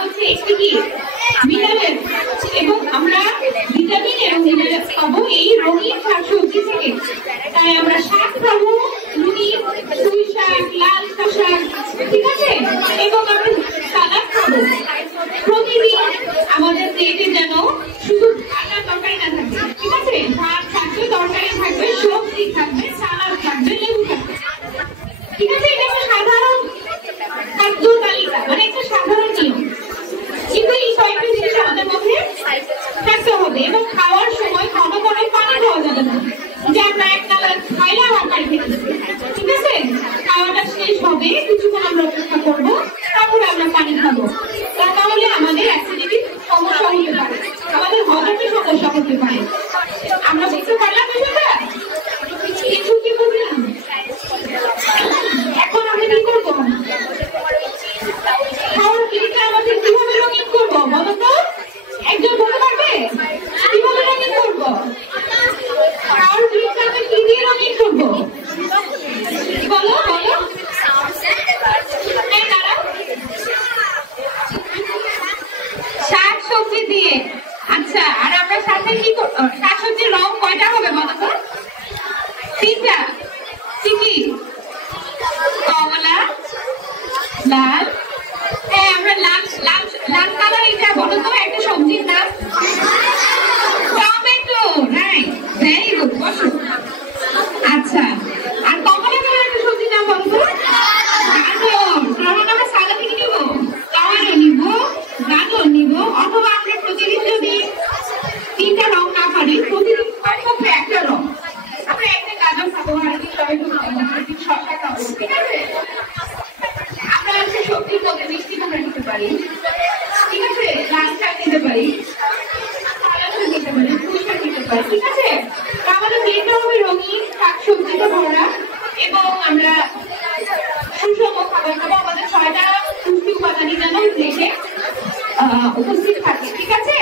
হচ্ছে একটি কি মিনারেল, এবং আমরা ভিটামিন এবং মিনারেল পাবো এই রঙিন শাকসবজি থেকে। তাই আমরা শাক খাবো, পুঁই শাক, লাল শাক, ঠিক আছে, এবং আমরা সালাদ খাবো। প্রতিদিন আমাদের প্লেটে যেন শুধু ভাত আর তরকারি না থাকে, ঠিক আছে, ভাত থাকবে, তরকারি থাকবে, সবজি থাকবে, সালাদ থাকবে, লেবু থাকবে, ঠিক আছে। এটা একটা সাধারণ খাদ্য তালিকা, মানে একটা সাধারণ নিয়ম, কিন্তু এই কয়েকটা জিনিস আমাদের মধ্যে থাকতে হবে। এবং খাওয়ার সময় ঘন ঘন পানি খাওয়া যাবে না, যে আমরা এক নাগাদ খাইলাম আর পানি খেতে, ঠিক আছে। খাওয়াটা শেষ হবে, কিছুক্ষণ আমরা অপেক্ষা করবো, তারপরে আমরা পানি খাবো। তাহলে আমাদের অ্যাসিডিটির সমস্যা হতে পারে, আমাদের হজমের সমস্যা হতে পারে। আমরা বুঝতে পারলাম বিষয়টা? কিছু কি বুঝলাম? এখন আমরা কি করবো? খাওয়ার প্লেটটা আমাদের কিভাবে রঙিন করবো বলো তো? একজন বলতে পারবে কিভাবে রঙিন করবো? খাওয়ার প্লেটটা আমরা কি দিয়ে রঙিন করবো বলো বলো? শাক সবজি দিয়ে। আচ্ছা, আর আমরা সাথে কি শাক সবজির রং কয়টা হবে বলো তো? 3টা। কি কি? কমলা, লাল, হ্যাঁ আমরা লাল লাল লাল কালার। এটা বলো তো একটা সবজির নাম? টমেটো, রাইট, ভেরি গুড, বসো। আচ্ছা, আর কমলা কালার একটা সবজির নাম বলো তো? গাজর। কারণ আমরা সালাদে কি নিব? টমেটো নিব, গাজর নিব, অথবা আমরা প্রতিদিন যদি 3টা রং না পারি, প্রতিদিন কমপক্ষে একটা রং, আমরা একটা গাজর খাবো, আরেকদিন টমেটো খাবো, আরেকদিন শসা খাবো, ঠিক আছে। আমরা হচ্ছে সবজির মধ্যে মিষ্টি কুমড়া নিতে পারি, ঠিক আছে, লাল শাক নিতে পারি, সাদা শাক নিতে পারি, পুঁই শাক নিতে পারি, ঠিক আছে। আমাদের প্লেটটা হবে রঙিন শাকসবজিতে ভরা, এবং আমরা সুষম খাবার খাবো। আমাদের 6টা পুষ্টি উপাদানই যেন প্লেটে উপস্থিত থাকে, ঠিক আছে।